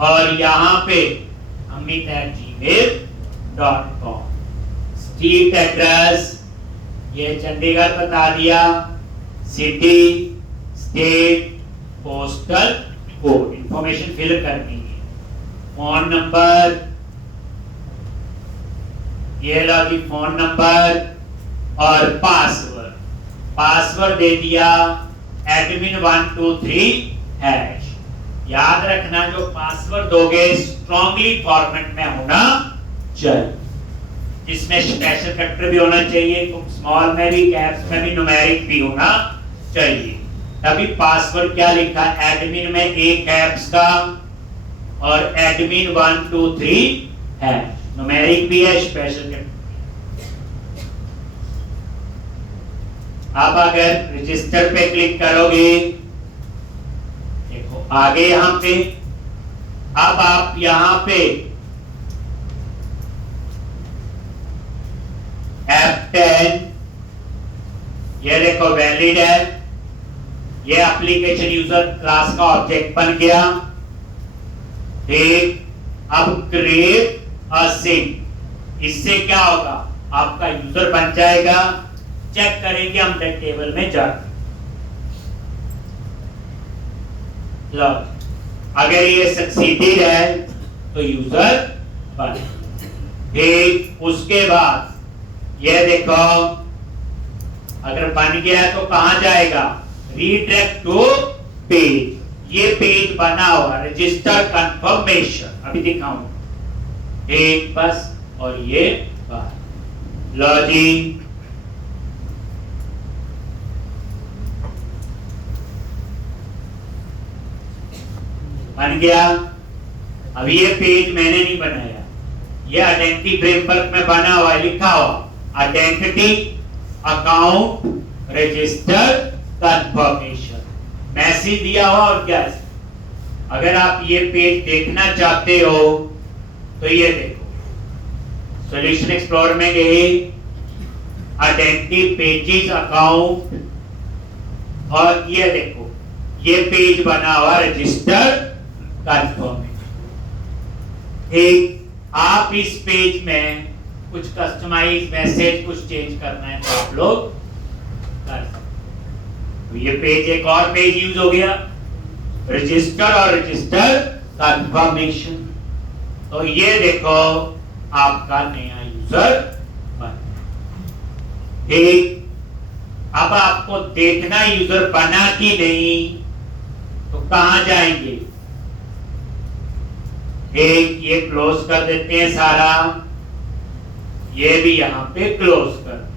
और यहाँ पे amit@gmail.com। स्ट्रीट एड्रेस ये चंडीगढ़ बता दिया, city, state, postal code, information fill करनी है। फोन नंबर, ये लो जी फोन नंबर और पासवर्ड। पासवर्ड दे दिया admin123#। याद रखना जो पासवर्ड दोगे स्ट्रांगली फॉर्मेट में होना चाहिए, जिसमें स्पेशल कैरेक्टर भी होना चाहिए, स्मॉल में भी, कैप्स में भी, न्यूमेरिक भी होना चाहिए। तभी पासवर्ड क्या लिखा, एडमिन में एक कैप्स का और admin123#, न्यूमेरिक भी है, स्पेशल कैरेक्टर। आप अगर रजिस्टर पे क्लिक करोगे, देखो आगे यहां पे, अब आप यहां पे F10, ये देखो वैलिड है, ये एप्लीकेशन यूजर क्लास का ऑब्जेक्ट बन गया। ठीक, अब क्रिएट अ सिंक, इससे क्या होगा, आपका यूजर बन जाएगा। चेक करेंगे हम टेबल में जाकर। लो, अगर ये सक्सीडेड है तो यूजर बन। ठीक, उसके बाद ये देखो अगर बन गया तो कहां जाएगा, रीडायरेक्ट टू पेज। ये पेज बना हुआ रजिस्टर कंफर्मेशन, अभी दिखाऊंगा। एक बस और ये बात, लो जी बन गया। अब ये पेज मैंने नहीं बनाया, ये आइडेंटिटी फ्रेमवर्क में बना हुआ है, लिखा हुआ identity account register confirmation, message दिया हुआ। और क्या, अगर आप ये पेज देखना चाहते हो तो ये देखो, सॉल्यूशन एक्सप्लोरर में गए, आइडेंटिटी पेजेस अकाउंट, और ये देखो ये पेज बना हुआ रजिस्टर कंफर्मेशन। एक आप इस पेज में कुछ कस्टमाइज मैसेज कुछ चेंज करना है तो आप लोग कर सकते। तो ये पेज, एक और पेज यूज हो गया, रजिस्टर और रजिस्टर कंफर्मेशन। तो ये देखो आपका नया यूजर बन। ठीक, अब आपको देखना यूजर बना कि नहीं, तो कहां जाएंगे, एक ये क्लोज कर देते हैं सारा, ये भी यहां पे क्लोज कर दिया।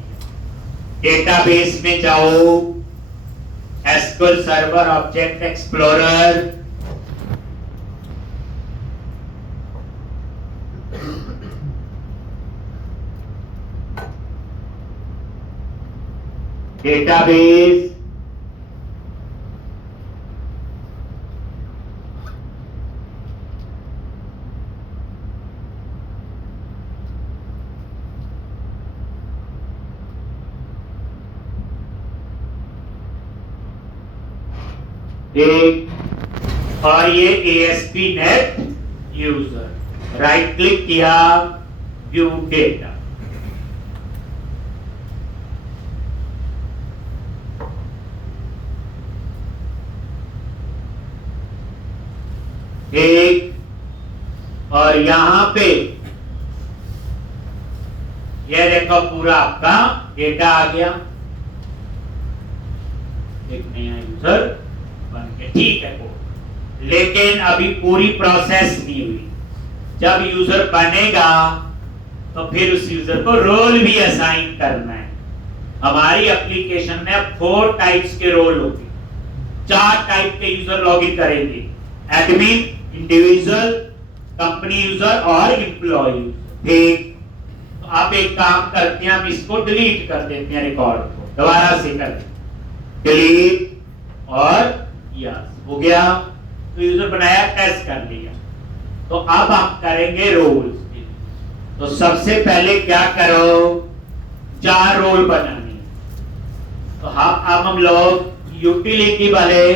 डेटाबेस में जाओ, SQL server object explorer, database, एक, और ये ASP.NET यूजर, राइट क्लिक किया, व्यू डेटा। एक, और यहां पे ये देखो पूरा आपका डेटा आ गया, एक नया यूजर बन गया। ठीक है, लेकिन अभी पूरी प्रोसेस नहीं हुई। जब यूजर बनेगा तो फिर उस यूजर को रोल भी असाइन करना है। हमारी एप्लीकेशन में अब 4 टाइप्स के रोल होंगे, 4 टाइप के यूजर लॉगिन करेंगे, एडमिन, इंडिविजुअल, कंपनी यूजर और एम्प्लॉय। ठीक, तो आप एक काम करते हैं, हम इसको डिलीट कर देते हैं, रिकॉर्ड को दोबारा से कर डिलीट, और यस हो गया। तो यूजर बनाया, टेस्ट कर लिया। तो अब हम करेंगे रोल्स। तो सबसे पहले क्या करो, 4 रोल बनाने। तो अब हम लोग यूटिलिटी वाले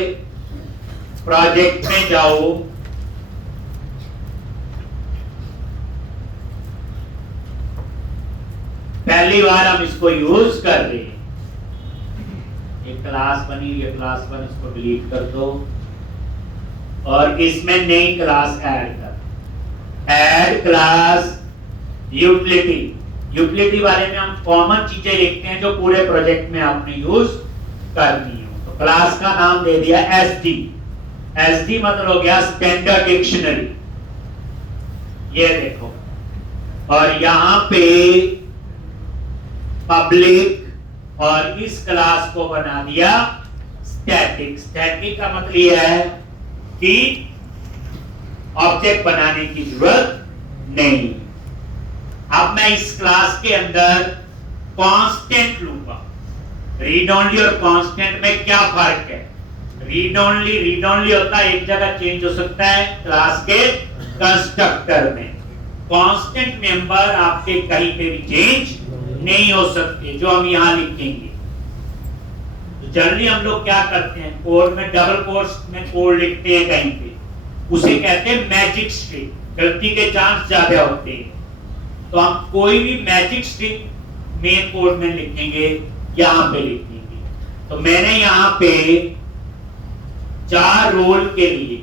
प्रोजेक्ट में जाओ, पहली बार हम इसको यूज कर रहे हैं। एक क्लास बनी, ये क्लास 1 इसको डिलीट कर दो और इसमें नई क्लास ऐड कर। Add class utility. यूटिलिटी बारे में हम कॉमन चीजें लिखते हैं जो पूरे प्रोजेक्ट में आपने यूज करनी हो। तो क्लास का नाम दे दिया एसडी। एसडी मतलब हो गया स्टैंडर्ड डिक्शनरी। ये देखो, और यहां पे पब्लिक और इस क्लास को बना दिया स्टैटिक। स्टैटिक का मतलब यह है कि ऑब्जेक्ट बनाने की जरूरत नहीं। अब मैं इस क्लास के अंदर कांस्टेंट लूंगा। रीड ओनली और कांस्टेंट में क्या फर्क है? रीड ओनली होता है एक जगह चेंज हो सकता है क्लास के कंस्ट्रक्टर में। कांस्टेंट मेंबर आपके कहीं पे भी चेंज नहीं हो सकते, जो हम यहां लिखेंगे। तो जनरली हम लोग क्या करते हैं, कोड में डबल कोट्स में कोड लिखते हैं कहीं पे, उसे कहते हैं मैजिक स्ट्रिंग। गलती के चांस ज्यादा होते हैं, तो हम कोई भी मैजिक स्ट्रिंग मेन कोड में लिखेंगे, यहां पे लिखेंगे। तो मैंने यहां पे 4 रोल के लिए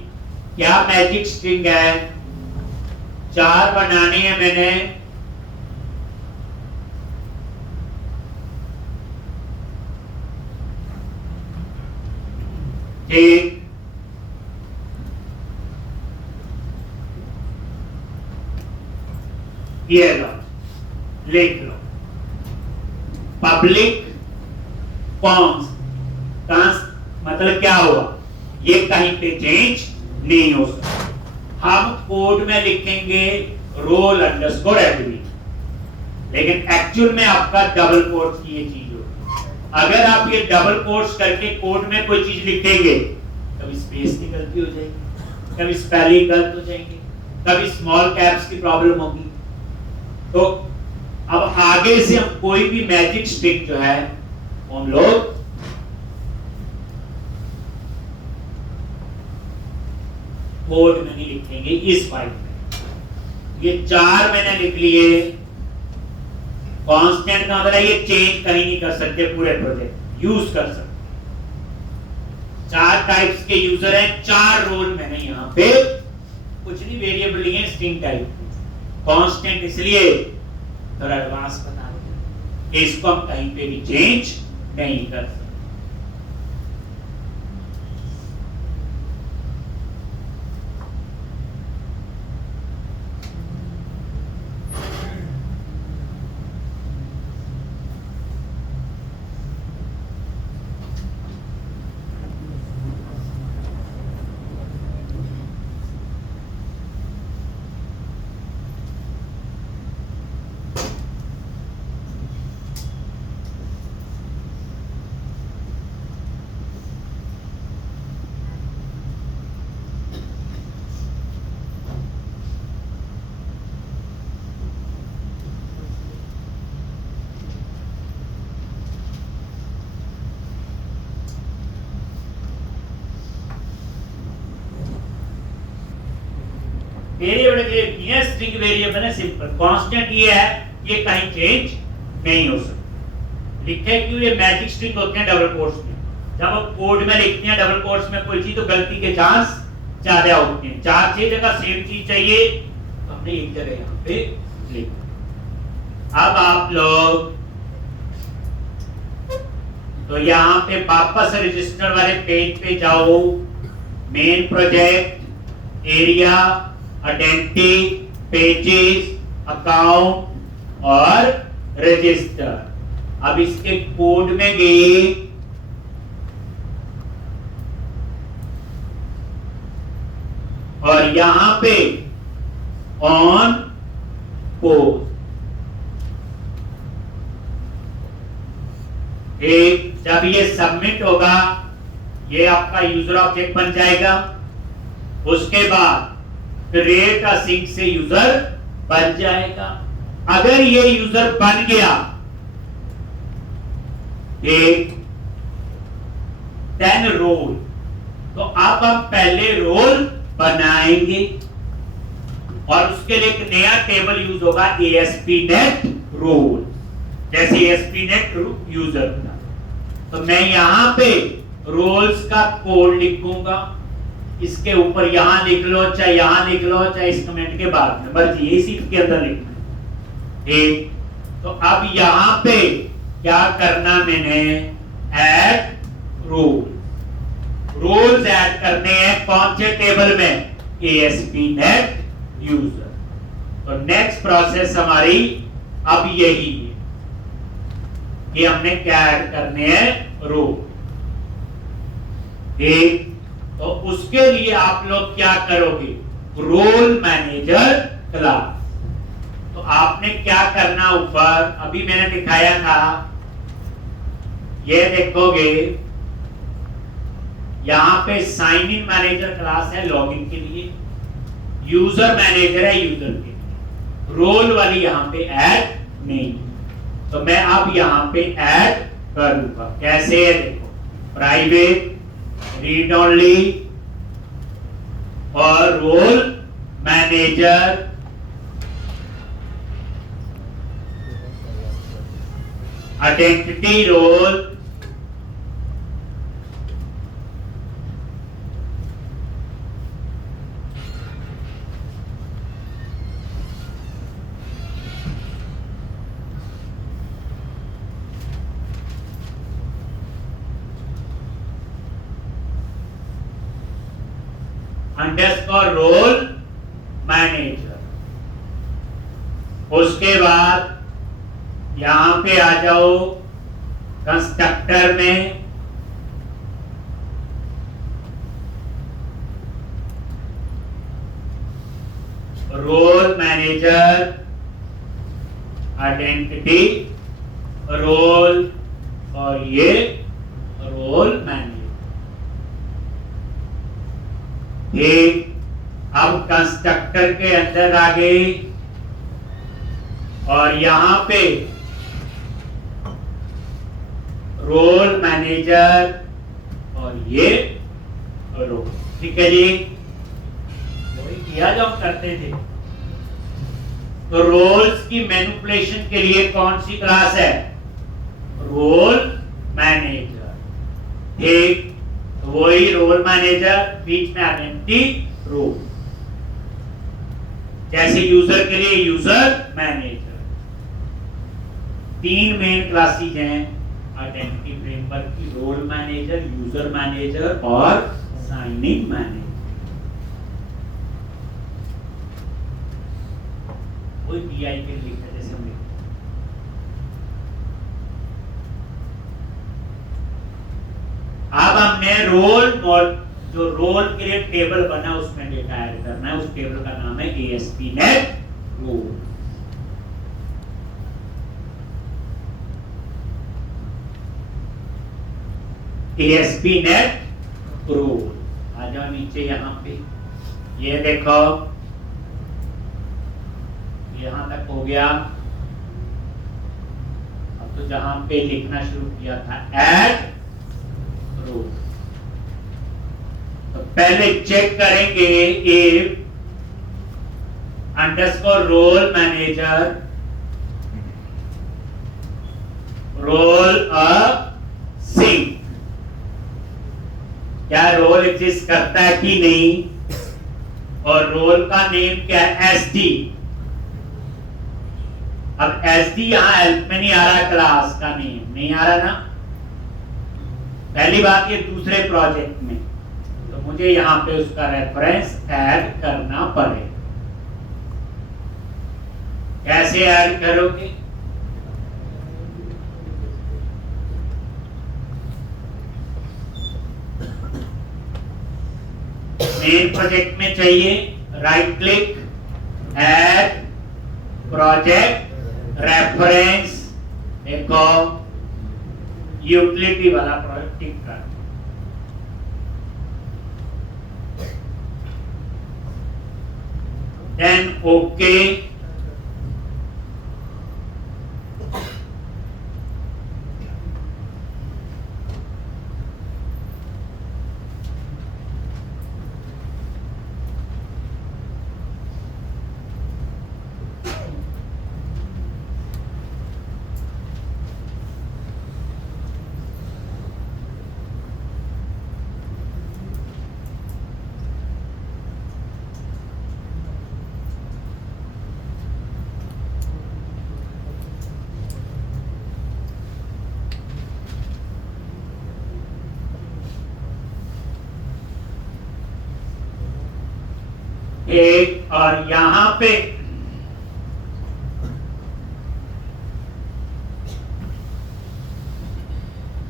क्या मैजिक स्ट्रिंग है, 4 बनाने हैं मैंने। ठीक, ये लो, लिख लो पब्लिक कॉन्स। मतलब क्या हुआ, ये कहीं पे चेंज नहीं हो सकता। हम कोड में लिखेंगे रोल अंडरस्कोर एडमिन, लेकिन एक्चुअल में आपका डबल कोट्स की ये चीज होगी। अगर आप ये डबल कोट्स करके कोड में कोई चीज लिखेंगे, कभी स्पेस की गलती हो जाएगी, कभी स्पेलिंग गलत हो जाएंगे, कभी स्मॉल कैप्स की प्रॉब्लम होगी। तो अब आगे से हम कोई भी मैजिक स्ट्रिंग जो है हम लोग कोड में नहीं लिखेंगे इस फाइल में। ये 4 मैंने लिख लिए। कांस्टेंट का मतलब ये चेंज कहीं नहीं कर सकते, पूरे प्रोजेक्ट यूज कर सकते। 4 टाइप्स के यूजर हैं, 4 रोल मैंने यहां पे कुछ नहीं वेरिएबल लिए स्ट्रिंग टाइप। कांस्टेंट इसलिए थोड़ा एडवांस बता दो, इसको हम कहीं पे भी चेंज नहीं कर सकते। वेरिएबल के लिए स्ट्रिंग वेरिएबल है सिंपल। कांस्टेंट ये है, ये कहीं चेंज नहीं हो सकता। लिखे क्यों, ये मैजिक स्ट्रिंग होते हैं डबल कोट्स में। जब आप कोड में लिखते हैं डबल कोट्स में कोई चीज, तो गलती के चांस ज्यादा होते हैं। 4-6 जगह सेम चीज चाहिए, तो हमने एक जगह यहाँ पे लिखा। अब आप लोग तो यहाँ पे वापस रजिस्टर वाले पेज पे जाओ। Main project, area, identity, pages, account और रजिस्टर। अब इसके कोड में गए, और यहां पे ऑन पोस्ट एक, जब ये सबमिट होगा, ये आपका यूजर ऑब्जेक्ट बन जाएगा। उसके बाद क्रिएट अ सिंक से यूजर बन जाएगा। अगर ये यूजर बन गया, एक देन रोल, तो अब हम पहले रोल बनाएंगे और उसके लिए एक नया टेबल यूज होगा, ASP.NET रोल। जैसे ASP.NET यूजर का, तो मैं यहां पे रोल्स का कोड लिखूंगा, इसके ऊपर यहां लिख लो चाहे यहां लिख लो चाहे इस कमेंट के बाद में, बस ये सिर्फ के अंदर लिखना है। ठीक, तो अब यहां पे क्या करना, मैंने ऐड रूल्स ऐड करने हैं कौन से टेबल में, ASP.NET यूजर। तो नेक्स्ट प्रोसेस हमारी अब यही है कि हमने क्या ऐड करने हैं, रूल। ठीक, तो उसके लिए आप लोग क्या करोगे, रोल मैनेजर क्लास। तो आपने क्या करना, ऊपर अभी मैंने दिखाया था, ये देखोगे यहां पे साइन इन मैनेजर क्लास है लॉगिन के लिए, यूजर मैनेजर है यूजर के लिए, रोल वाली यहां पे ऐड नहीं। तो मैं अब यहां पे ऐड करूंगा, कैसे है देखो, प्राइवेट रीड ओनली और role manager identity role underscore role manager. उसके बाद यहां पे आ जाओ कंस्ट्रक्टर में, रोल मैनेजर आइडेंटिटी रोल और ये रोल मैनेजर। ठीक, अब कंस्ट्रक्टर के अंदर आ गई और यहां पे रोल मैनेजर और ये रोल। ठीक है जी, वही किया जो हम करते थे। तो रोल्स की मैनिपुलेशन के लिए कौन सी क्लास है, रोल मैनेजर। ठीक, तो वही रोल मैनेजर, बीच में आइडेंटिटी रोल, जैसे यूजर के लिए यूजर मैनेजर। तीन मेन क्लासेस हैं आइडेंटिटी फ्रेमवर्क की, रोल मैनेजर, यूजर मैनेजर और साइनिंग मैनेजर। कोई पीआई के लिए लिखा जैसे हमने, अब हमने रोल और जो रोल के लिए टेबल बना उसमें डेटा ऐड करना है, उस टेबल का नाम है ASP.NET रोल। ASP.NET रोल आ जाओ नीचे, यहां पे ये देखो, यहां तक हो गया। अब तो जहां पे लिखना शुरू किया था ऐड रोल, तो पहले चेक करेंगे if underscore role manager role sync, क्या रोल एग्जिस्ट करता है कि नहीं, और रोल का नेम क्या है, SD। अब SD यहां हेल्प में नहीं आ रहा, क्लास का नेम नहीं आ रहा ना, पहली बात ये दूसरे प्रोजेक्ट में, तो मुझे यहां पे उसका रेफरेंस ऐड करना पड़ेगा। कैसे ऐड करोगे, मेन प्रोजेक्ट में चाहिए, right click, add project reference, देखो यूटिलिटी वाला प्रोजेक्ट टिक कर, देन ओके। ठीक, और यहां पे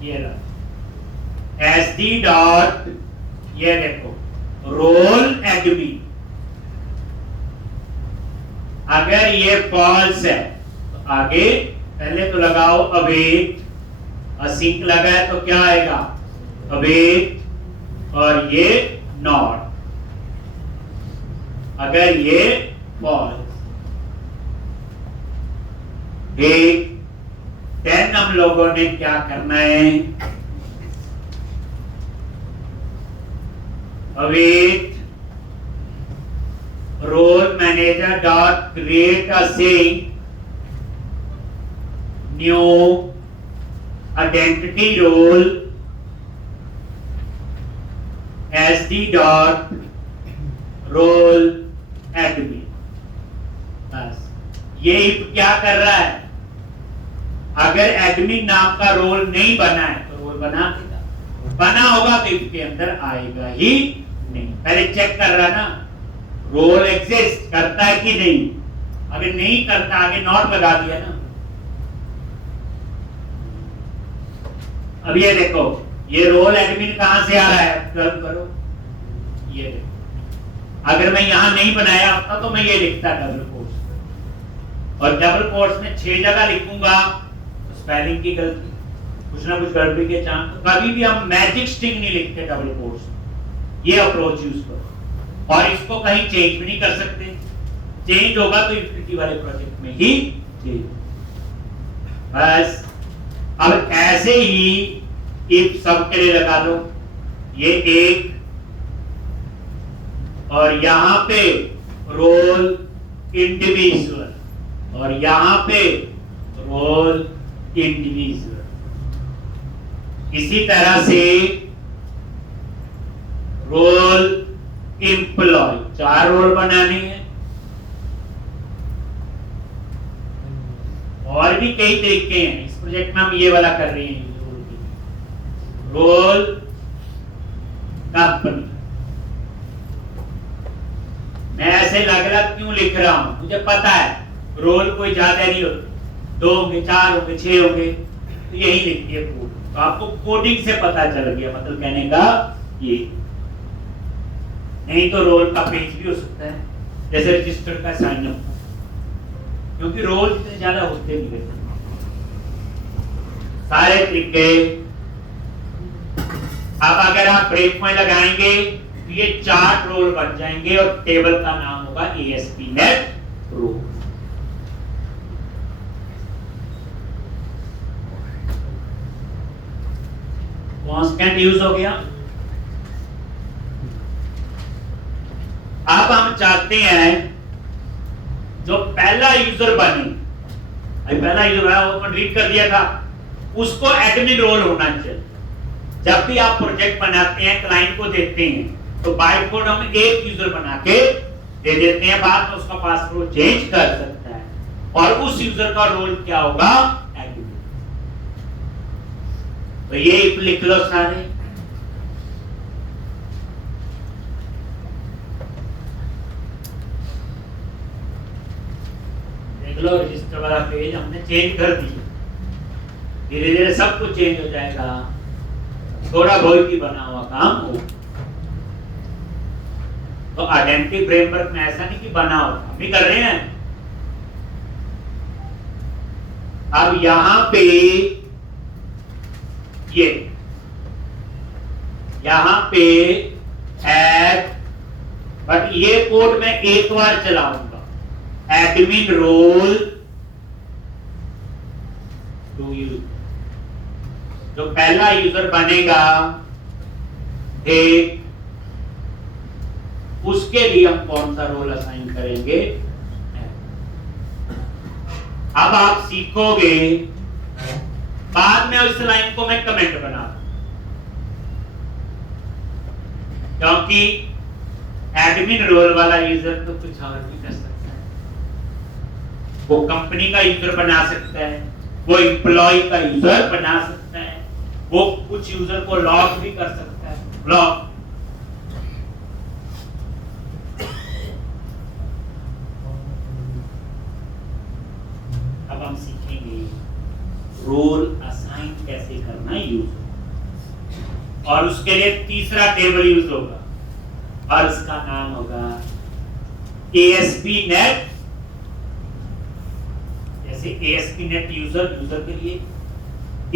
ये रहा SD डॉट, ये देखो रोल एडमिन। अगर ये फॉल्स है तो आगे पहले तो लगाओ अवेट, असिंक लगा है तो क्या आएगा अवेट, और ये नॉट। अगर ये फॉल्स, ठीक, देन हम लोगों ने क्या करना है, await role manager dot create a sync new identity role SD dot role admin. बस ये क्या कर रहा है, अगर एडमिन नाम का रोल नहीं बना है तो रोल बना देगा, बना होगा तो इसके अंदर आएगा ही नहीं। पहले चेक कर रहा ना रोल एग्जिस्ट करता है कि नहीं, अगर नहीं करता आगे नॉट लगा दिया ना। अब ये देखो ये रोल एडमिन कहां से आ रहा है, ऑब्जर्व करो, ये देखो अगर मैं यहां नहीं बनाया होता तो मैं ये लिखता डबल कोट्स, और डबल कोट्स में 6 जगह लिखूंगा तो स्पेलिंग की गलती, कुछ ना कुछ गड़बड़ी के चांस। कभी भी हम मैजिक स्ट्रिंग नहीं लिखते डबल कोट्स, ये अप्रोच यूज करो। और इसको कहीं चेंज भी नहीं कर सकते, चेंज होगा तो इन्फिनिटी वाले प्रोजेक्ट में ही चेंज। बस अब ऐसे ही इफ सब के लिए लगा दो, ये एक, और यहां पे रोल इंडिविजुअल, और यहां पे रोल इंडिविजुअल। इसी तरह से रोल एम्प्लॉय, 4 रोल बनाने हैं। और भी कई तरीके हैं, इस प्रोजेक्ट में हम ये वाला कर रहे हैं, रोल कंपनी। मैं ऐसे लग रहा क्यों लिख रहा हूं, मुझे पता है रोल कोई ज्यादा नहीं होते, 2 होंगे, 4 होंगे, 6 होंगे, तो यही लिख दिया कोड। तो आपको कोडिंग से पता चल गया, मतलब कहने का ये। नहीं तो रोल का पेज भी हो सकता है, जैसे रजिस्टर का साइन अप, क्योंकि रोल इतने ज्यादा होते नहीं है। सारे तरीके। अब अगर आप ब्रेक पॉइंट लगाएंगे तो ये 4 रोल बन जाएंगे और टेबल का नाम होगा ASP.NET रोल। कांस्टेंट यूज हो गया। अब हम चाहते हैं जो पहला यूजर बने, पहला यूजर बना वो डिलीट कर दिया था, उसको एडमिन रोल होना चाहिए। जब भी आप प्रोजेक्ट बनाते हैं क्लाइंट को देते हैं तो बाय डिफॉल्ट हम एक यूजर बना के दे देते हैं, बाद में उसका पासवर्ड चेंज कर सकता है, और उस यूजर का रोल क्या होगा एडमिन। तो ये लिख लो सारे। देख लो रजिस्टर वाला पेज हमने चेंज कर दिया, धीरे धीरे सब कुछ चेंज हो जाएगा, थोड़ा बहुत ही बना हुआ काम हो। तो आइडेंटिटी फ्रेमवर्क में ऐसा नहीं कि बना हो, हम भी कर रहे हैं। अब यहां पे ये यहां पे ऐड, बट ये कोड मैं एक बार चलाऊंगा, एडमिन रोल टू यूज। जो पहला यूजर बनेगा एक, उसके लिए हम कौन सा रोल असाइन करेंगे। अब आप सीखोगे, बाद में इस लाइन को मैं कमेंट बना दूं, क्योंकि एडमिन रोल वाला यूजर तो कुछ और भी कर सकता है। वो कंपनी का यूजर बना सकता है, वो एम्प्लॉय का यूजर बना सकता है, वो कुछ यूजर को लॉक भी कर सकता है, लॉक। और उसके लिए तीसरा टेबल यूज होगा और उसका नाम होगा ASP.NET। जैसे ASP.NET यूजर के लिए,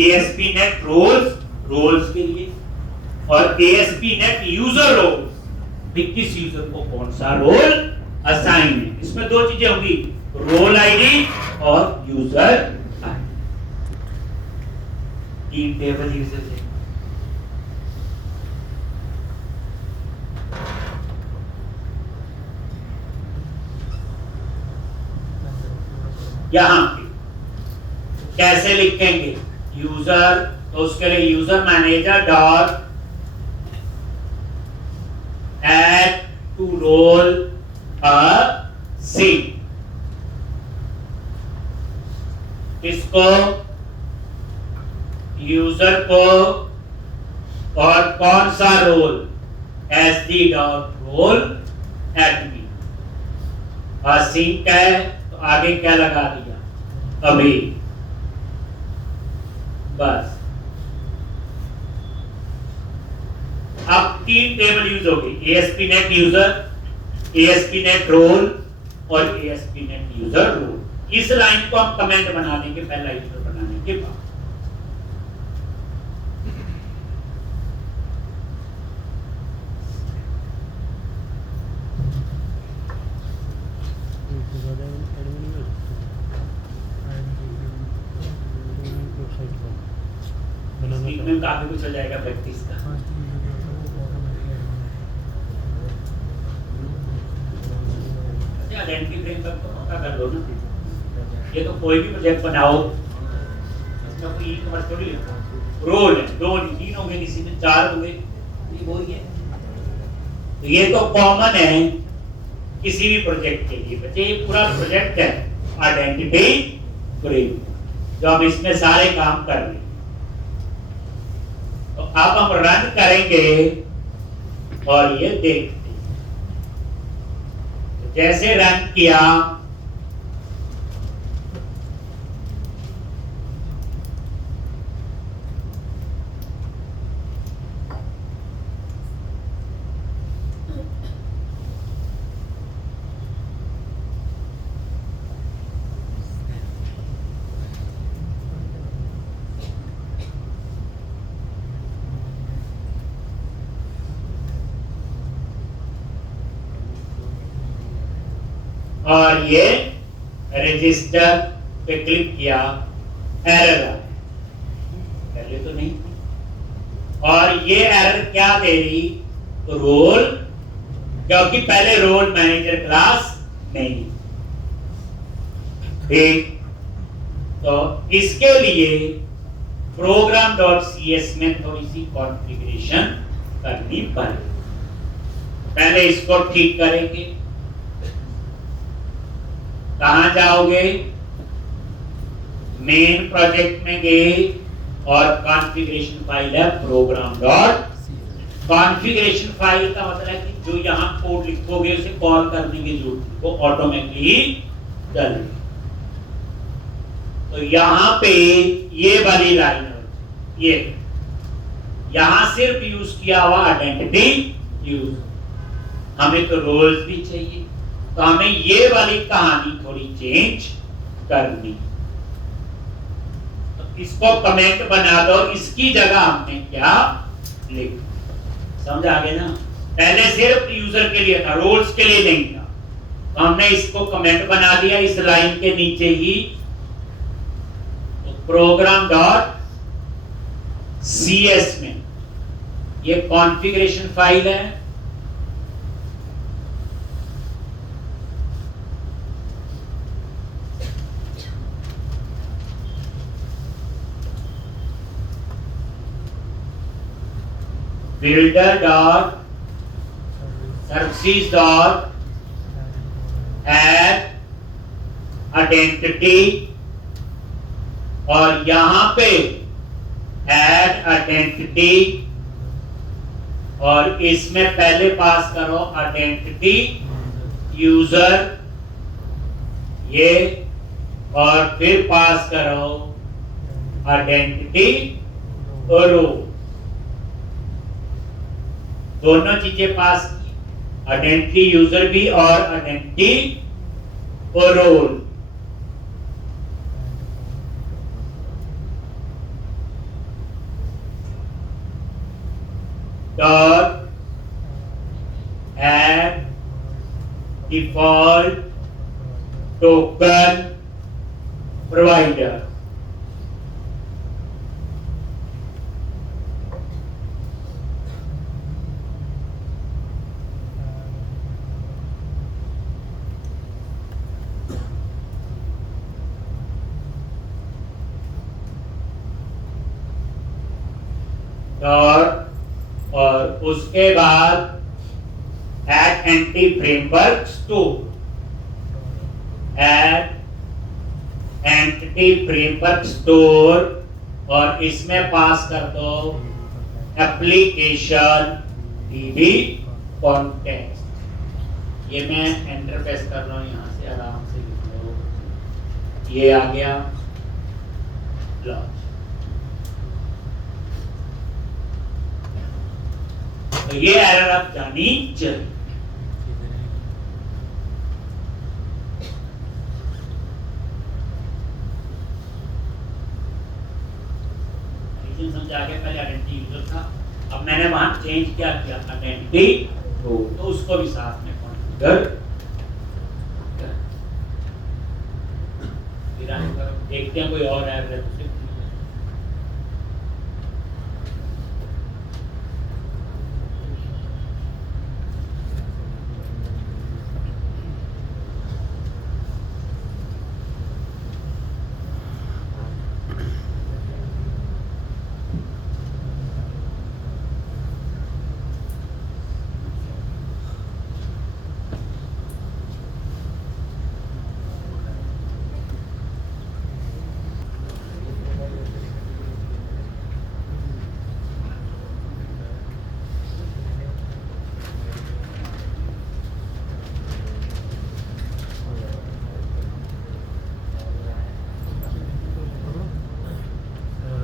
ASP.NET रोल्स के लिए, और ASP.NET यूजर रोल्स, किस यूजर को कौन सा रोल असाइन है। इसमें दो चीजें होंगी, रोल आईडी और यूजर आईडी। तीन टेबल यूजर है। यहां पे कैसे लिखेंगे यूजर, तो उसके लिए user manager dot add to role a sync। इसको यूजर को और कौन सा रोल, SD डॉट रोल एडमी, और सिंक है तो आगे क्या लगा दिया अभी, बस। अब तीन टेबल यूज होगी, ASP.NET यूजर, ASP.NEट रोल और ASP.NEट यूजर रोल। इस लाइन को हम कमेंट बना देंगे पहला यूजर बनाने के बाद। में काफी कुछ हो जाएगा प्रैक्टिस का। आइडेंटिटी फ्रेम तक तो पक्का कर लो ना। ये तो कोई भी प्रोजेक्ट बनाओ, इसमें कोई ई-कॉमर्स थोड़ी है, रोल है, दो नहीं तीन होंगे, किसी में चार होंगे, ये वही है। तो ये तो कॉमन है किसी भी प्रोजेक्ट के लिए। बच्चे ये पूरा प्रोजेक्ट है आइडेंटिटी फ्रेम, जो हम इसमें सारे काम कर रहे हैं। तो अब हम रन करेंगे और ये देखते हैं। जैसे रन किया और ये रजिस्टर पे क्लिक किया, एरर आया, पहले तो नहीं। और ये एरर क्या दे रही, तो रोल, क्योंकि पहले रोल मैनेजर क्लास नहीं। ठीक, तो इसके लिए program.cs में थोड़ी सी कॉन्फ़िगरेशन करनी पड़ेगी। पहले इसको ठीक करेंगे। कहां जाओगे, मेन प्रोजेक्ट में गए और कॉन्फ़िगरेशन फाइल है प्रोग्राम डॉट। कॉन्फ़िगरेशन फाइल का मतलब है कि जो यहां कोड लिखोगे उसे कॉल करने की जरूरत नहीं, वो ऑटोमेटिकली चलेगा। तो यहां पे ये वाली लाइन है, ये यहां सिर्फ यूज किया हुआ आइडेंटिटी यूज। हमें तो रोल्स भी चाहिए, तो हमें ये वाली कहानी थोड़ी चेंज करनी। तो इसको कमेंट बना दो, इसकी जगह हमने क्या लिखा, समझ आ गया ना। पहले सिर्फ यूजर के लिए था, रोल्स के लिए नहीं था। तो हमने इसको कमेंट बना दिया इस लाइन के नीचे ही। तो प्रोग्राम डॉट CS में ये कॉन्फ़िगरेशन फाइल है, builder dot services dot add identity, और यहां पे add identity, और इसमें पहले पास करो identity user ये, और फिर पास करो identity row। दोनों चीजें पास की, आइडेंटिटी यूजर भी और identity role. Dot add default token provider. और उसके बाद add entity framework store, add entity framework store, और इसमें पास कर दो एप्लीकेशन डीबी कॉन्टेक्स्ट। ये मैं एंटर प्रेस कर रहा हूं, यहां से आराम से लिख लो। ये आ गया लॉन्च। तो ये एरर आप जानी चाहिए। समझा गया, पहले आइडेंटिटी यूजर था, अब मैंने वहां चेंज क्या किया, आइडेंटिटी तो उसको भी साथ में कॉन्फ़िगर कर। देखते हैं कोई और एरर है तो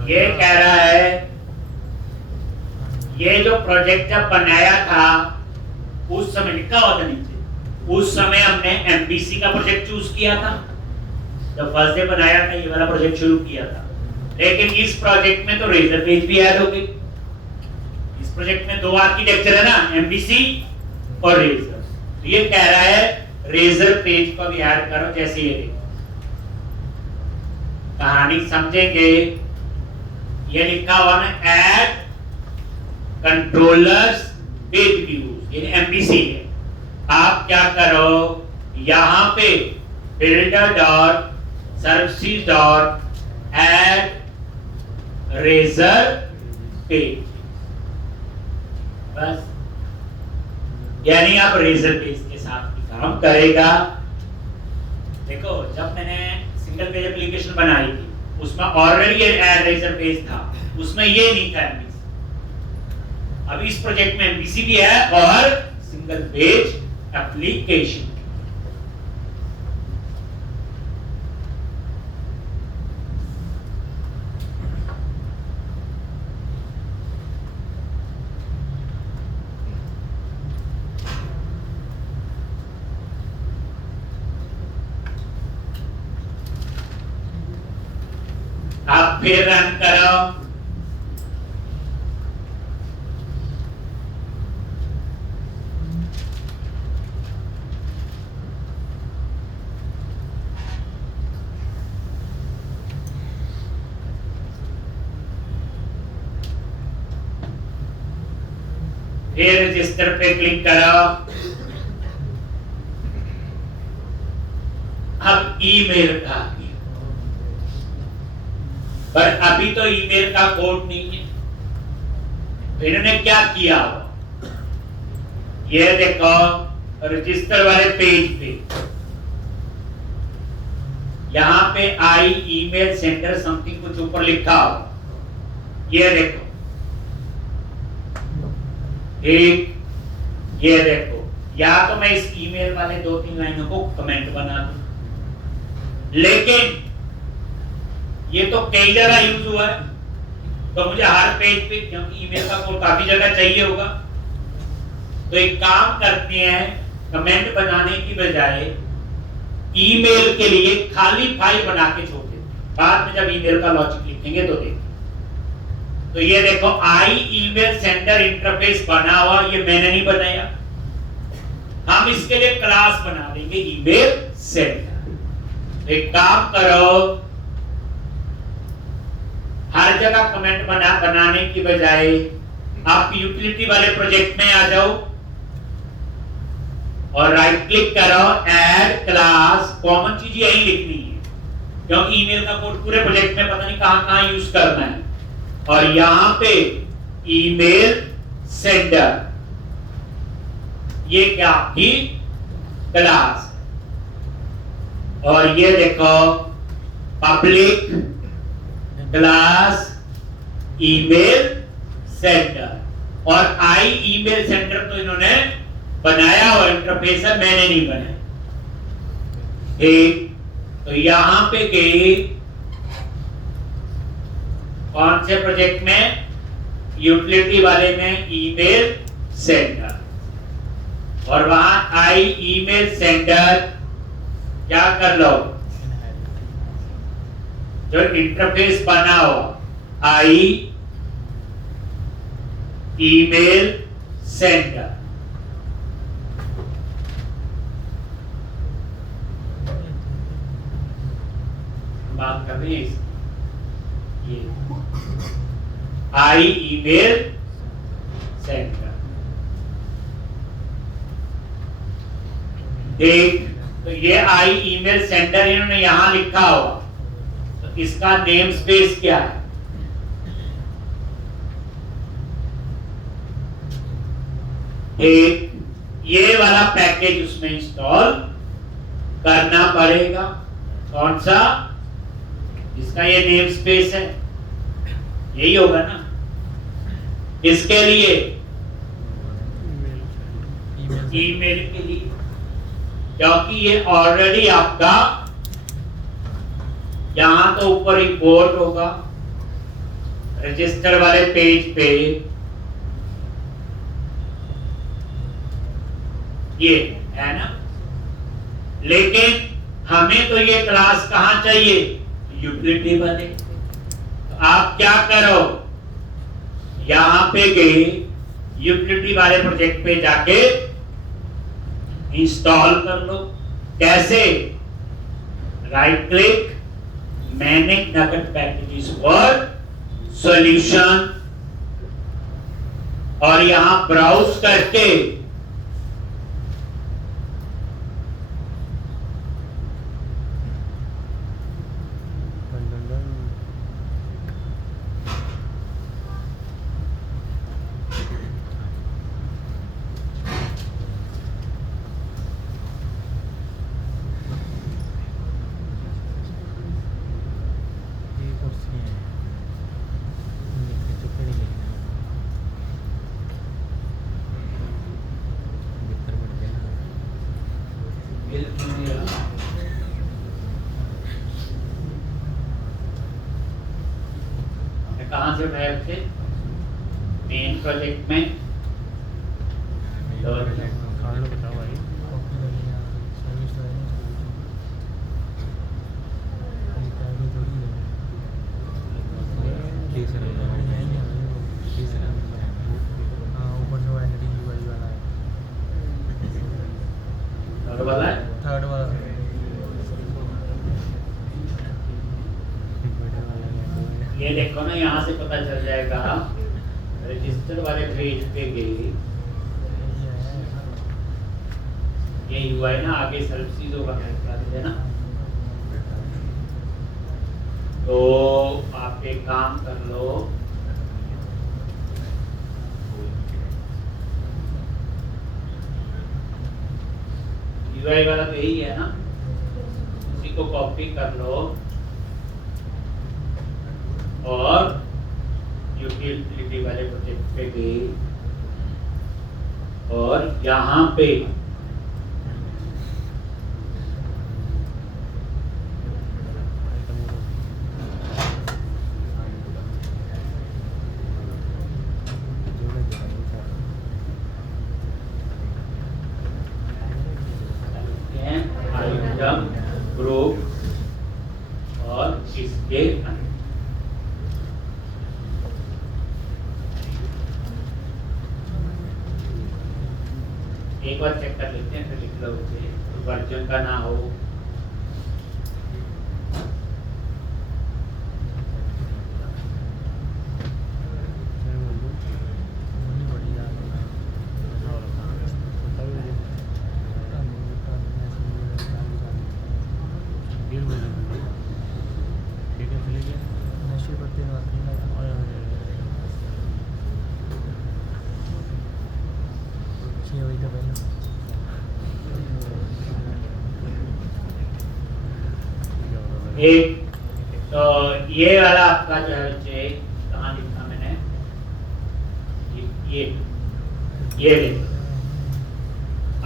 ये कह रहा है, ये जो प्रोजेक्ट जब बनाया था उस समय लिखा हुआ था नीचे, उस समय हमने एमबीसी का प्रोजेक्ट चूज किया था। जब फर्स्ट डे बनाया था ये वाला प्रोजेक्ट शुरू किया था, लेकिन इस प्रोजेक्ट में तो रेजर पेज भी ऐड हो गई। इस प्रोजेक्ट में दो आर्किटेक्चर है ना, एमबीसी और रेजर। तो ये कह रहा है रेजर पेज को भी ऐड करो। जैसे ये देखो, कहानी समझेंगे। ये लिखा हुआ ना ऐड कंट्रोलर्स पेज व्यूज, ये एमबीसी है। आप क्या करो, यहां पे builder dot services dot add razor page, बस। यानी आप रेजर पेज के साथ भी काम करेगा। देखो, जब मैंने सिंगल पेज एप्लीकेशन बनाई थी उसमें ऑलरेडी ये ऐड रेजर पेज था, उसमें ये नहीं था एमबीसी। अभी इस प्रोजेक्ट में एमबीसी भी है और सिंगल पेज एप्लीकेशन। आप फिर रन करो। फिर रजिस्टर पे क्लिक करो। अब ईमेल का, पर अभी तो ईमेल का कोड नहीं है। तो इन्होंने क्या किया, ये देखो रजिस्टर वाले पेज पे यहां पे आई ईमेल सेंडर समथिंग कुछ ऊपर लिखा हो, ये देखो, एक ये देखो। या तो मैं इस ईमेल वाले 2-3 लाइनों को कमेंट बना दूं, लेकिन ये तो कई जगह यूज हुआ है, तो मुझे हर पेज पे, क्योंकि ईमेल का कोड काफी जगह चाहिए होगा, तो एक काम करते हैं, कमेंट बनाने की बजाय ईमेल के लिए खाली फाइल बना के छोड़ देते हैं, बाद में जब ईमेल का लॉजिक लिखेंगे तो देखिए। तो ये देखो आई ईमेल सेंडर इंटरफेस बना हुआ, ये मैंने नहीं बनाया, हम इसके लिए क्लास बना देंगे ईमेल सेंडर। एक काम करो, हर जगह कमेंट बनाने की बजाय आप यूटिलिटी वाले प्रोजेक्ट में आ जाओ और राइट क्लिक करो, ऐड क्लास। कॉमन चीज यही लिखनी है, क्योंकि ईमेल का कोड पूरे प्रोजेक्ट में पता नहीं कहां यूज करना है। और यहां पे ईमेल सेंडर, ये क्या आपकी क्लास, और ये देखो पब्लिक क्लास ईमेल सेंटर। और आई ईमेल सेंटर तो इन्होंने बनाया हुआ इंटरफेस है, मैंने नहीं बनाया। ठीक, तो यहां पे गए कौन से प्रोजेक्ट में, यूटिलिटी वाले में ईमेल सेंटर, और वहां आई ईमेल सेंटर क्या कर लो, जो इंटरफेस बना हो आई ईमेल सेंटर। बात कर रही है ये आई ईमेल सेंटर। देख, तो ये आई ईमेल सेंटर इन्होंने यहां लिखा हुआ, तो इसका नेम स्पेस क्या है, एक ये वाला पैकेज उसमें इंस्टॉल करना पड़ेगा। कौन सा, इसका ये नेम स्पेस है, यही होगा ना। इसके लिए ईमेल के लिए, क्योंकि ये ऑलरेडी आपका यहां तो ऊपर इंपोर्ट होगा रजिस्टर वाले पेज पे, ये है ना। लेकिन हमें तो ये क्लास कहां चाहिए, यूटिलिटी वाले। तो आप क्या करो, यहां पे गए यूटिलिटी वाले प्रोजेक्ट पे जाके इंस्टॉल कर लो। कैसे, right click, manage nugget packages for solution, और यहां ब्राउज करके कहां से उठाए थे, मेन प्रोजेक्ट में। थर्ड वाला ये देखो ना, यहाँ से पता चल जाएगा, रजिस्टर वाले पेज पे गए, ये यूआई ना आगे सर्विसेज होगा है ना। तो आप एक काम कर लो, यूआई वाला तो यही है ना, उसी को कॉपी कर लो और यूटिलिटी वाले प्रोजेक्ट पे गए और यहाँ पे आइटम ग्रुप और इसके अंदर एक बार चेक कर लेते हैं, फिर लिख लो वर्जन का ना हो। एक तो ये वाला आपका जो है बच्चे कहाँ लिखा मैंने, ये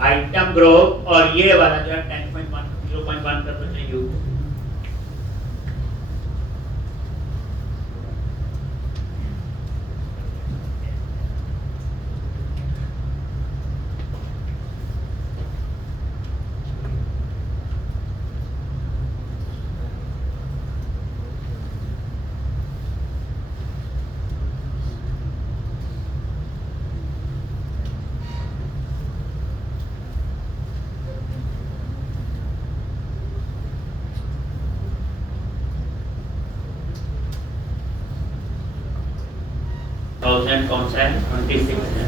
आइटम ग्रुप और ये वाला जो है 10.1 0.1 कर बच्चे यू थाउजेंड कौन सा है 26 है।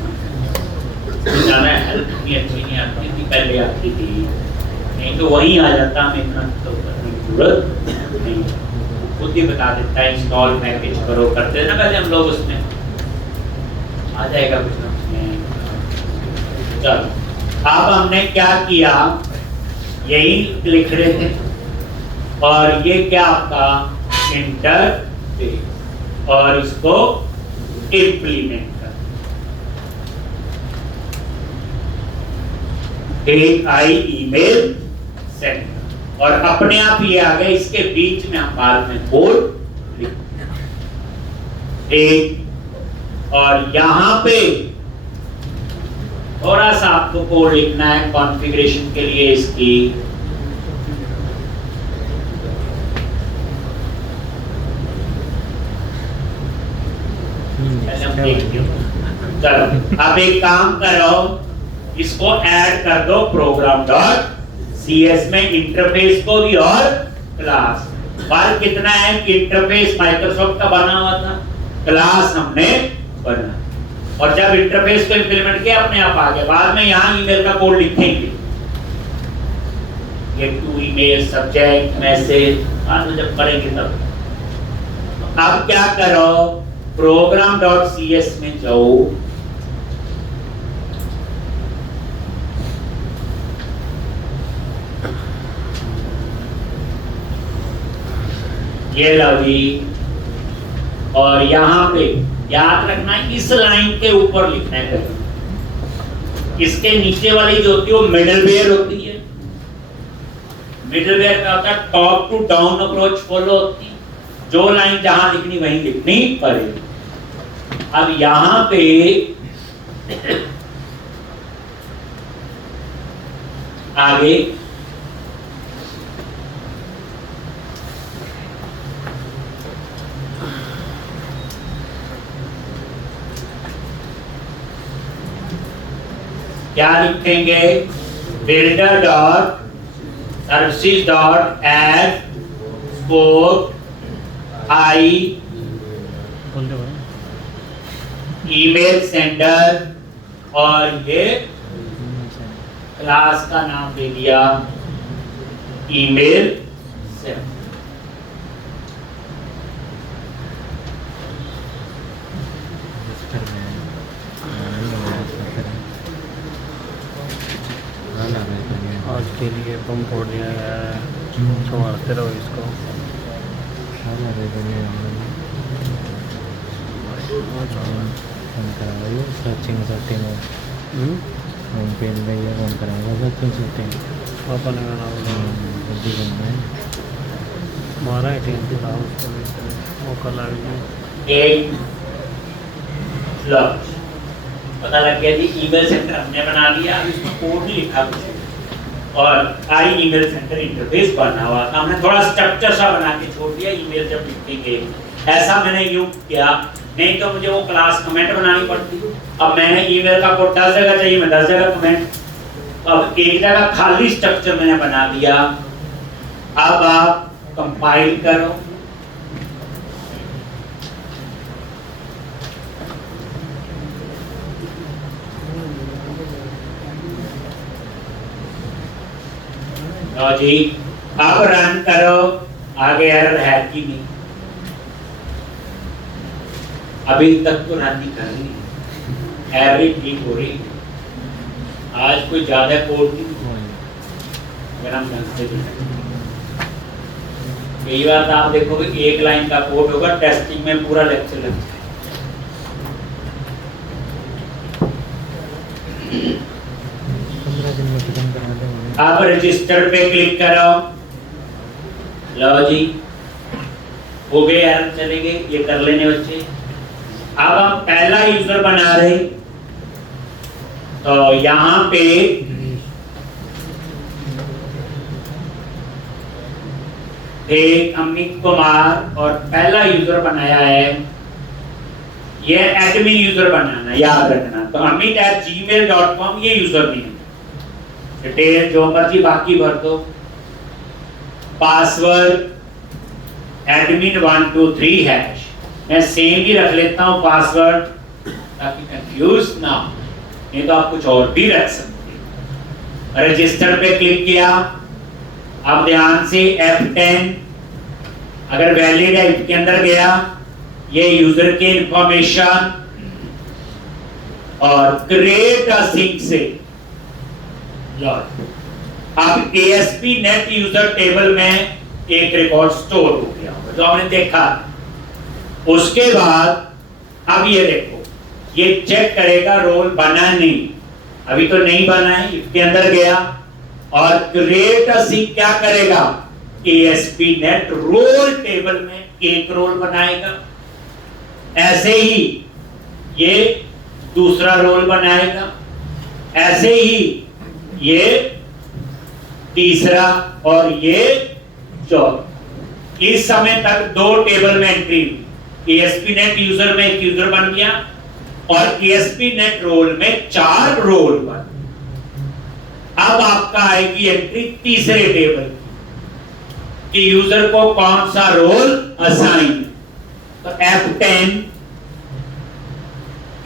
ज़्यादा हेल्प नहीं अच्छी नहीं आती थी, पहले आती थी, नहीं तो वहीं आ जाता, हमें इतना तो करने की जरूरत नहीं, खुद ही बता देता है इंस्टॉल पैकेज करो, करते ना पहले हम लोग, उसमें आ जाएगा कुछ ना उसमें। चलो अब हमने क्या किया, यही लिख रहे थे और ये क्या आपका इंटरफेस और इसको इम्प्लीमेंट कर एक आई ईमेल सेंड और अपने आप ये आ गया, इसके बीच में हम बाद में कोड लिख एक और यहां पे थोड़ा सा आपको कोड लिखना है कॉन्फ़िगरेशन के लिए इसकी। चलो अब एक काम करो, इसको ऐड कर दो प्रोग्राम डॉट सीएस में, इंटरफेस को भी और क्लास। फर्क कितना है कि इंटरफेस माइक्रोसॉफ्ट का बना हुआ था, क्लास हमने बना, और जब इंटरफेस को इंप्लीमेंट किया अपने आप आ गया। बाद में यहाँ ईमेल का कोड लिखेंगे, ये टू ईमेल सब्जेक्ट मैसेज, तो जब करेंगे तब। अब क्या करो, प्रोग्राम डॉट सीएस में जाओ, ये लवी, और यहां पे याद रखना है इस लाइन के ऊपर लिखना है, इसके नीचे वाली जो होती है वो मिडलवेयर होती है। मिडलवेयर का होता है top to down approach follow होती है, जो लाइन जहां लिखनी वहीं लिखनी पड़ेगी। अब यहां पे आगे क्या लिखेंगे, builder dot services dot add scope I email sender, और ये क्लास का नाम दे दिया ईमेल सेंडर। आज के लिए बम फोड़ दिया गया है, संभालते रहो इसको। सर्चिंग सेटिंग होम पेज में ये कौन कराएगा, सर्चिंग सेटिंग पापा ने गाना बोला जल्दी करना है, हमारा टीम था उसको भी मौका लग गया। एक पता लग गया जी, ईमेल सेंटर हमने बना लिया, अब इसमें कोड नहीं लिखा कुछ। और आई ईमेल सेंटर इंटरफेस बना हुआ था। हमने थोड़ा स्ट्रक्चर सा बना के छोड़ दिया ईमेल जब लिखेंगे, ऐसा मैंने यूं किया, नहीं तो मुझे वो क्लास कमेंट बनानी पड़ती। अब मैंने ईमेल का कोड 10 जगह चाहिए, मैं 10 जगह कमेंट, अब एक जगह खाली स्ट्रक्चर मैंने बना दिया। अब आप कंपाइल करो, लो जी, अब रन करो, आगे एरर है कि नहीं, अभी तक तो रन नहीं कर रही, एवरेज ठीक हो रही। आज कोई ज्यादा कोड नहीं, अगर हम ढंग से कई बार तो आप देखोगे एक लाइन का कोड होगा, टेस्टिंग में पूरा लेक्चर लग जाए। आप रजिस्टर पे क्लिक करो, लो जी हो गए, एरर चले गए, ये कर लेने बच्चे। अब हम पहला यूजर बना रहे, तो यहाँ पे एक अमित कुमार और पहला यूजर बनाया है, ये एडमिन यूजर बनाना याद रखना। तो amit@gmail.com ये यूजर नेम, डिटेल जो मर्जी बाकी भर दो, पासवर्ड admin123 हैश, मैं सेम ही रख लेता हूं पासवर्ड ताकि कंफ्यूज ना हो, नहीं तो आप कुछ और भी रख सकते हैं। रजिस्टर पे क्लिक किया, अब ध्यान से F10 अगर वैलिड है इसके अंदर गया, ये यूजर के इंफॉर्मेशन और क्रिएट अ सिंक से अब ASP.NET यूजर टेबल में एक रिकॉर्ड स्टोर हो गया जो हमने देखा। उसके बाद अब ये देखो, ये चेक करेगा रोल बना नहीं, अभी तो नहीं बना है, इसके अंदर गया और क्रिएट अ सिंक क्या करेगा, ASP.NET रोल टेबल में एक रोल बनाएगा। ऐसे ही ये दूसरा रोल बनाएगा, ऐसे ही ये तीसरा और ये चौथा। इस समय तक दो टेबल में एंट्री हुई, ASP.NET यूजर में एक यूजर बन गया और ASP.NET रोल में 4 रोल बन। अब आपका आएगी एंट्री तीसरे टेबल कि यूजर को कौन सा रोल असाइन, तो F10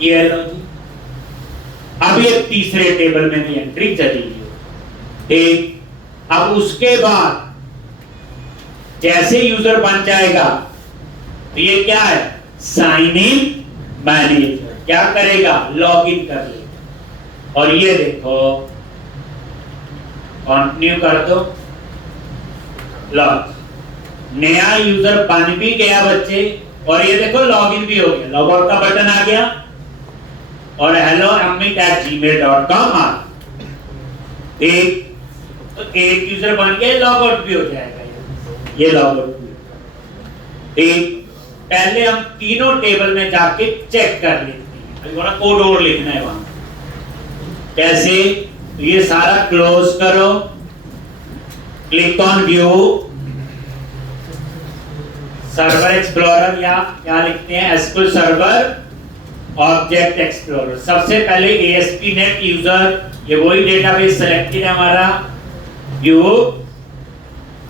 ये लो जी, अब ये तीसरे टेबल में भी एंट्री चली गई। ठीक, अब उसके बाद जैसे यूजर बन जाएगा तो ये क्या है, साइन इन मैनेजर क्या करेगा, लॉग इन कर लेगा। और ये देखो कंटिन्यू कर दो, लॉग, नया यूजर बन भी गया बच्चे, और ये देखो लॉग इन भी हो गया, लॉग आउट का बटन आ गया और हेलो amit@gmail.com आ। एक तो एक यूजर बन गया, लॉग आउट भी हो जाएगा, ये लॉग आउट भी। एक पहले हम तीनों टेबल में जाके चेक कर लेते हैं, अभी थोड़ा कोड और लिखना है वहां। कैसे, तो ये सारा क्लोज करो, click on view, server explorer या क्या लिखते हैं, एसक्यूएल सर्वर ऑब्जेक्ट एक्सप्लोरर। सबसे पहले ASP.NET यूजर, ये वही डेटाबेस सेलेक्टेड है हमारा, व्यू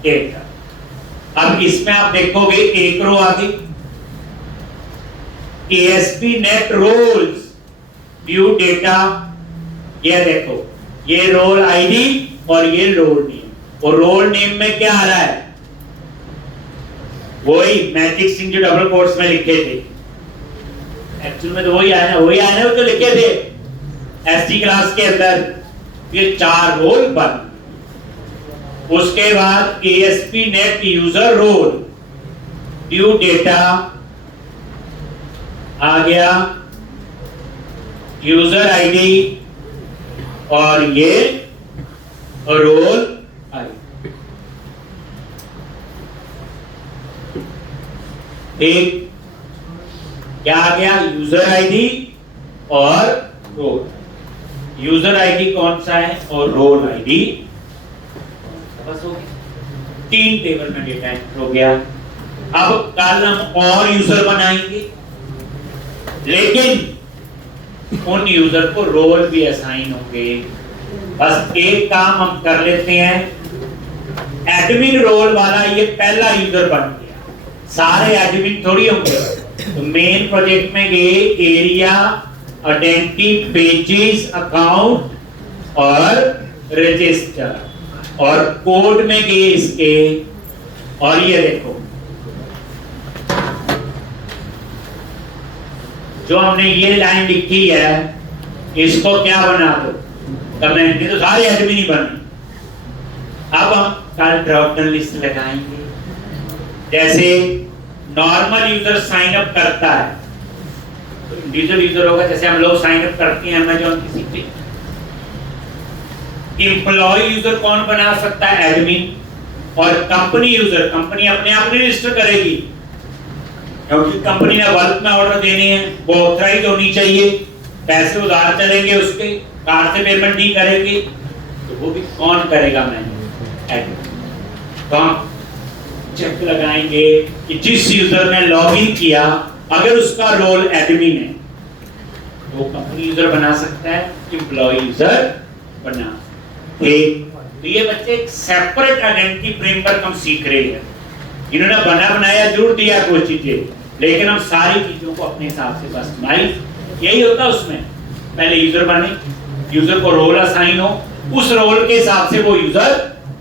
डेटा। अब इसमें आप देखोगे एक रो आ गई, ASP.NET रोल्स व्यू डेटा, ये देखो ये रोल आईडी और ये रोल नेम। और रोल नेम में क्या आ रहा है, वही मैजिक सिंह जो डबल कोट्स में लिखे थे, एक्चुअल में तो वही आया ना, वही आया ना, वो तो लिखे थे एसटी क्लास के अंदर। ये 4 रोल बन। उसके बाद ASP.NET user role view data आ गया, यूजर आईडी और ये रोल आईडी। एक क्या आ गया, यूजर आईडी और रोल। यूजर आईडी कौन सा है और रोल आईडी हो गए, 3 टेबल में डेटा एंटर हो गया। अब कल हम और यूजर बनाएंगे, लेकिन उन यूजर को रोल भी असाइन होंगे। बस एक काम हम कर लेते हैं, एडमिन रोल वाला ये पहला यूजर बन गया, सारे एडमिन थोड़ी होंगे। तो मेन प्रोजेक्ट में गए एरिया, आइडेंटिटी, पेजेस, अकाउंट और रजिस्टर, और कोड में गए इसके। और ये देखो जो हमने ये लाइन लिखी है, इसको क्या बना दो, कमेंट। ये तो सारे एडमिन ही बने। अब हम कल ड्रॉप डाउन लिस्ट लगाएंगे। जैसे नॉर्मल यूजर साइन अप करता है तो इंडिविजुअल यूजर होगा, जैसे हम लोग साइन अप करते हैं अमेज़न किसी पे। एम्प्लॉय यूजर कौन बना सकता है, एडमिन। और कंपनी यूजर, कंपनी अपने आप नहीं रजिस्टर करेगी, क्योंकि कंपनी ने वर्क में ऑर्डर देने हैं, वो ऑथराइज होनी चाहिए। पैसे उधार चलेंगे उसके, कार्ड से पेमेंट नहीं करेंगे, तो वो भी कौन करेगा, मैं एडमिन। तो हम चेक लगाएंगे कि जिस यूजर ने लॉगिन किया, अगर उसका रोल एडमिन है तो वो कंपनी यूजर बना सकता है, एम्प्लॉय यूजर बना। तो ये बच्चे एक सेपरेट आइडेंटिटी फ्रेमवर्क हम सीख रहे हैं। इन्होंने बना बनाया जरूर दिया कुछ चीजें, लेकिन हम सारी चीजों को अपने हिसाब से कस्टमाइज, यही होता उसमें। पहले यूजर बने, यूजर को रोल असाइन हो, उस रोल के हिसाब से वो यूजर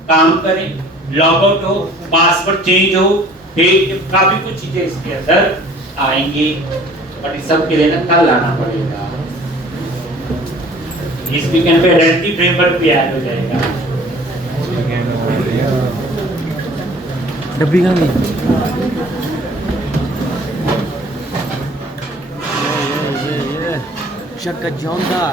काम करे, लॉग आउट हो, पासवर्ड चेंज हो, काफी कुछ चीजें इसके अंदर आएंगी। बट इस सब के लिए ना कल आना पड़ेगा। इस वीकेंड पे आइडेंटिटी फ्रेमवर्क भी ऐड हो जाएगा। डब्बी कहाँ गई? ये चक्का जौंदा